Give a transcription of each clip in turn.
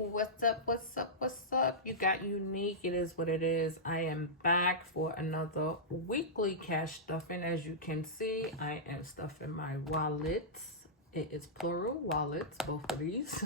What's up, what's up, what's up? You got unique. It is what it is. I am back for another weekly cash stuffing. As you can see, I am stuffing my wallets. It is plural wallets, both of these.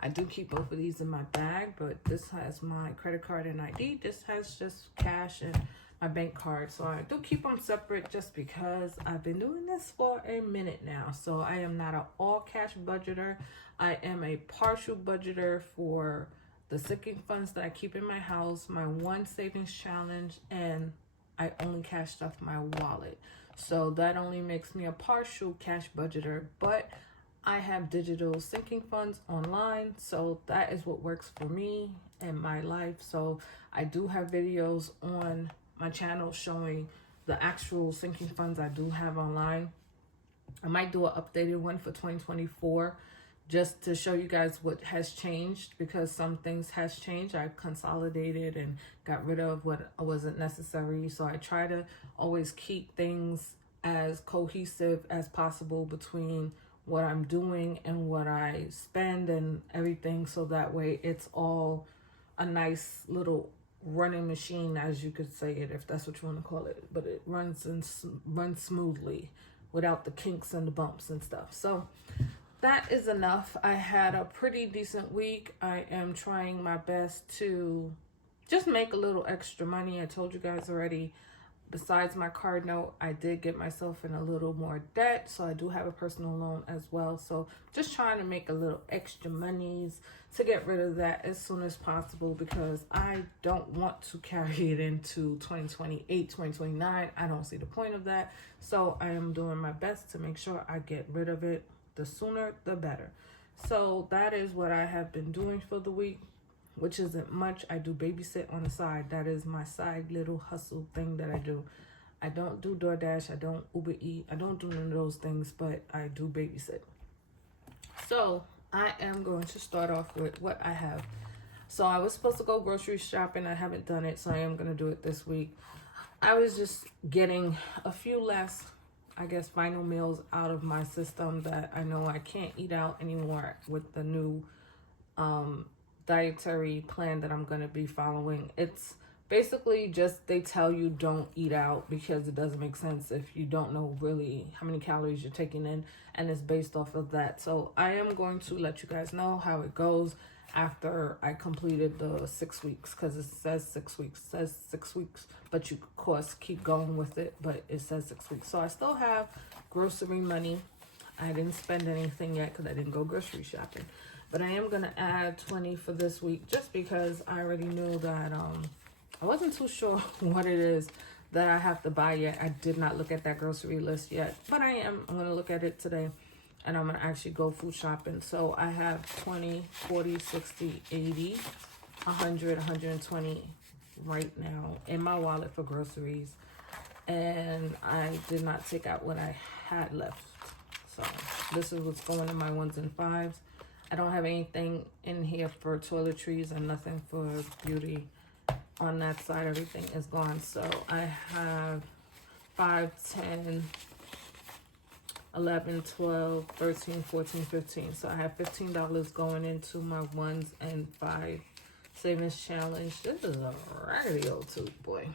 I do keep both of these in my bag, but this has my credit card and ID. This has just cash and my bank card. So I do keep them separate just because I've been doing this for a minute now. So I am not an all cash budgeter. I am a partial budgeter for the sinking funds that I keep in my house, my one savings challenge, and I only cash stuff my wallet. So that only makes me a partial cash budgeter, but I have digital sinking funds online. So that is what works for me and my life. So I do have videos on my channel showing the actual sinking funds I do have online. I might do an updated one for 2024 just to show you guys what has changed, because some things has changed. I consolidated and got rid of what wasn't necessary. So I try to always keep things as cohesive as possible between what I'm doing and what I spend and everything, so that way it's all a nice little running machine, as you could say it, if that's what you want to call it, but it runs smoothly without the kinks and the bumps and stuff. So that is enough. I had a pretty decent week. I am trying my best to just make a little extra money. I told you guys already, besides my card note, I did get myself in a little more debt. So I do have a personal loan as well. So just trying to make a little extra monies to get rid of that as soon as possible, because I don't want to carry it into 2028, 2029. I don't see the point of that. So I am doing my best to make sure I get rid of it. The sooner, the better. So that is what I have been doing for the week, which isn't much. I do babysit on the side. That is my side little hustle thing that I do. I don't do DoorDash. I don't Uber Eat. I don't do none of those things, but I do babysit. So I am going to start off with what I have. So I was supposed to go grocery shopping. I haven't done it, so I am going to do it this week. I was just getting a few less, I guess, final meals out of my system that I know I can't eat out anymore with the new dietary plan that I'm going to be following. It's basically just, they tell you don't eat out because it doesn't make sense if you don't know really how many calories you're taking in, and it's based off of that. So I am going to let you guys know how it goes after I completed the 6 weeks, because it says 6 weeks, but you of course keep going with it, but it says 6 weeks. So I still have grocery money. I didn't spend anything yet because I didn't go grocery shopping, but I am going to add 20 for this week, just because I already knew that I wasn't too sure what it is that I have to buy yet. I did not look at that grocery list yet, but I'm going to look at it today. And I'm going to actually go food shopping. So I have 20, 40, 60, 80, 100, 120 right now in my wallet for groceries. And I did not take out what I had left. So this is what's going in my ones and fives. I don't have anything in here for toiletries and nothing for beauty. On that side, everything is gone. So I have 5, 10... 11, 12, 13, 14, 15. So I have $15 going into my ones and five savings challenge. This is a raggedy old tooth, boy.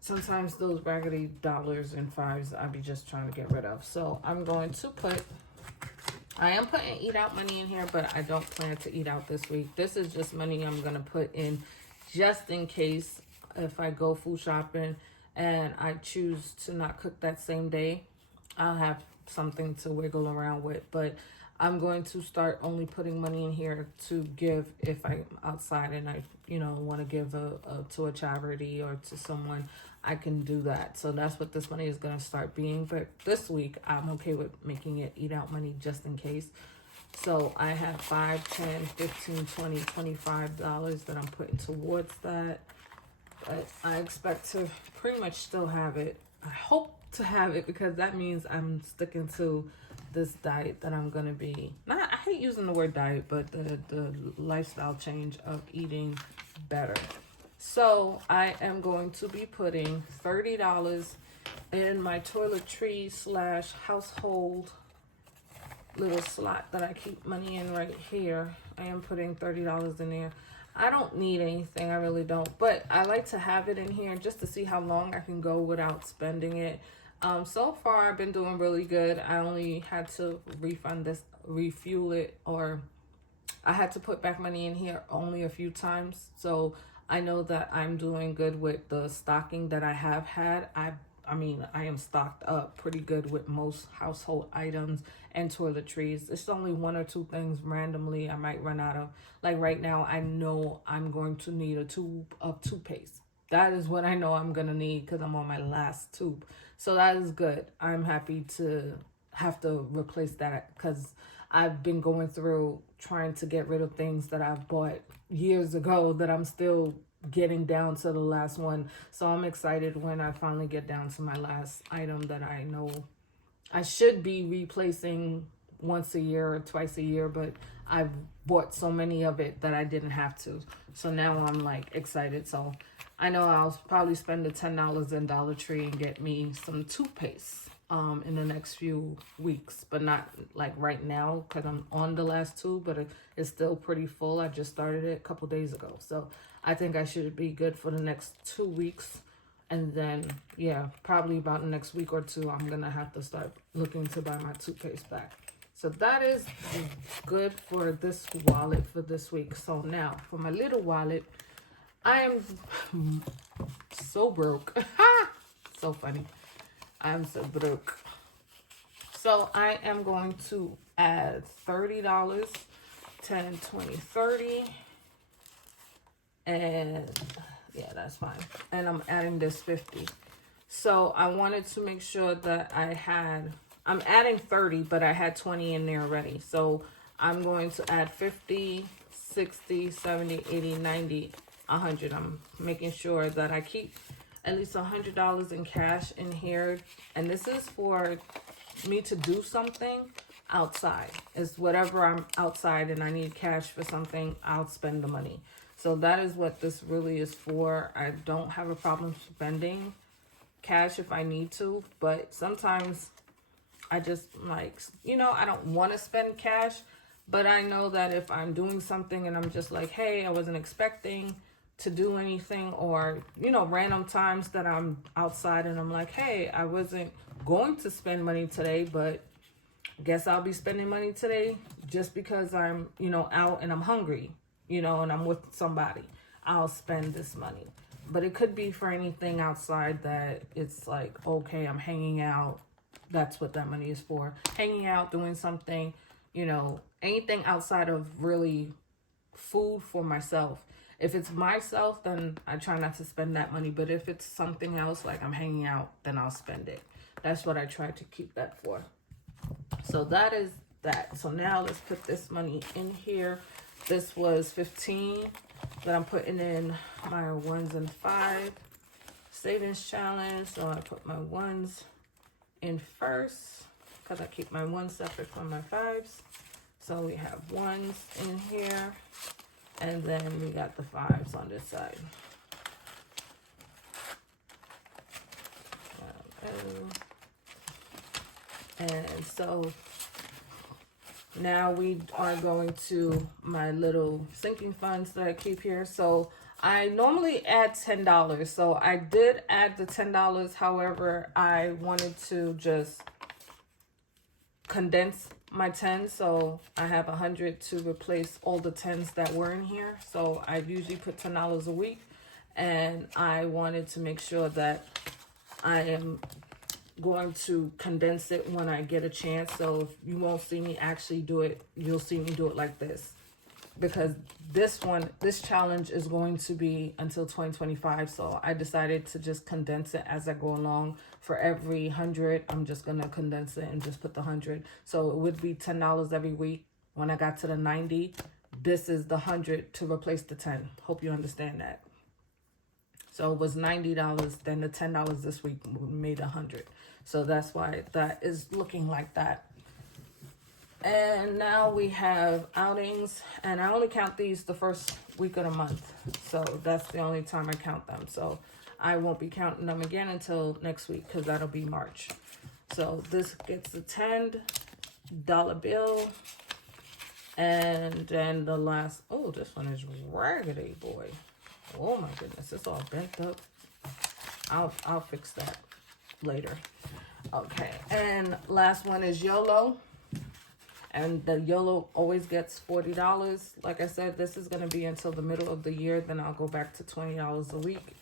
Sometimes those raggedy dollars and fives I be just trying to get rid of. So I'm going to I am putting eat out money in here, but I don't plan to eat out this week. This is just money I'm going to put in just in case if I go food shopping and I choose to not cook that same day. I'll have something to wiggle around with, but I'm going to start only putting money in here to give if I'm outside and I, want to give to a charity or to someone. I can do that. So that's what this money is going to start being. But this week, I'm okay with making it eat out money just in case. So I have $5, $10, $15, $20, $25 that I'm putting towards that. But I expect to pretty much still have it. I hope to have it, because that means I'm sticking to this diet that I'm going to be, I hate using the word diet, but the lifestyle change of eating better. So I am going to be putting $30 in my toiletry / household little slot that I keep money in right here. I am putting $30 in there. I don't need anything, I really don't, but I like to have it in here just to see how long I can go without spending it. So far I've been doing really good. I only had to refuel it, or I had to put back money in here only a few times. So I know that I'm doing good with the stocking that I have had. I mean, I am stocked up pretty good with most household items and toiletries. It's only one or two things randomly I might run out of. Like right now, I know I'm going to need a tube of toothpaste. That is what I know I'm going to need because I'm on my last tube. So that is good. I'm happy to have to replace that because I've been going through trying to get rid of things that I've bought years ago that I'm still getting down to the last one. So I'm excited when I finally get down to my last item that I know I should be replacing once a year or twice a year, but I've bought so many of it that I didn't have to. So now I'm like excited. So I know I'll probably spend the $10 in Dollar Tree and get me some toothpaste in the next few weeks, but not like right now because I'm on the last two, but it's still pretty full. I just started it a couple days ago. So I think I should be good for the next 2 weeks. And then, yeah, probably about the next week or two, I'm going to have to start looking to buy my toothpaste back. So that is good for this wallet for this week. So now for my little wallet, I am so broke. So funny. I'm so broke. So I am going to add $30, 10, 20, 30. And yeah, that's fine. And I'm adding this 50. So I wanted to make sure that I'm adding 30, but I had 20 in there already. So I'm going to add 50, 60, 70, 80, 90, 100. I'm making sure that I keep at least $100 in cash in here. And this is for me to do something outside. It's whatever I'm outside and I need cash for something, I'll spend the money. So that is what this really is for. I don't have a problem spending cash if I need to, but sometimes I just like, I don't want to spend cash, but I know that if I'm doing something and I'm just like, hey, I wasn't expecting to do anything, or, random times that I'm outside and I'm like, hey, I wasn't going to spend money today, but guess I'll be spending money today just because I'm, out and I'm hungry, and I'm with somebody. I'll spend this money. But it could be for anything outside that it's like, okay, I'm hanging out. That's what that money is for. Hanging out, doing something, anything outside of really food for myself. If it's myself, then I try not to spend that money. But if it's something else, like I'm hanging out, then I'll spend it. That's what I try to keep that for. So that is that. So now let's put this money in here. This was 15 that I'm putting in my 1s and 5 savings challenge. So I put my 1s in first because I keep my 1s separate from my 5s. So we have 1s in here. And then we got the 5s on this side. And so now we are going to my little sinking funds that I keep here. So I normally add $10. So I did add the $10. However, I wanted to just condense my 10, so I have 100 to replace all the 10s that were in here. So I usually put $10 a week, and I wanted to make sure that I am going to condense it when I get a chance. So if you won't see me actually do it, you'll see me do it like this, because this challenge is going to be until 2025. So I decided to just condense it as I go along. For every 100, I'm just going to condense it and just put the 100. So it would be $10 every week. When I got to the 90, this is the 100 to replace the 10. Hope you understand that. So it was $90, then the $10 this week made 100. So that's why that is looking like that. And now we have outings, and I only count these the first week of the month. So that's the only time I count them. So I won't be counting them again until next week, because that'll be March. So this gets a $10 bill. And then the last, oh, this one is raggedy, boy. Oh my goodness, it's all bent up. I'll fix that later. Okay, and last one is YOLO. And the YOLO always gets $40. Like I said, this is going to be until the middle of the year. Then I'll go back to $20 a week.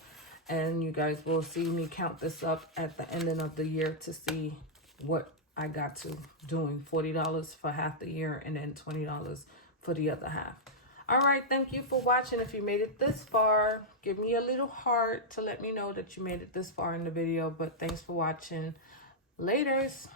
And you guys will see me count this up at the ending of the year to see what I got to doing. $40 for half the year and then $20 for the other half. All right, thank you for watching. If you made it this far, give me a little heart to let me know that you made it this far in the video. But thanks for watching. Laters.